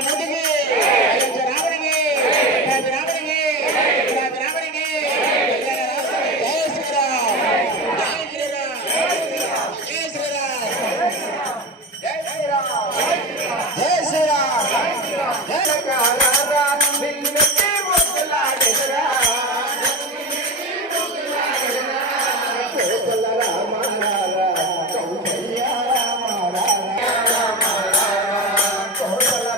முடிவு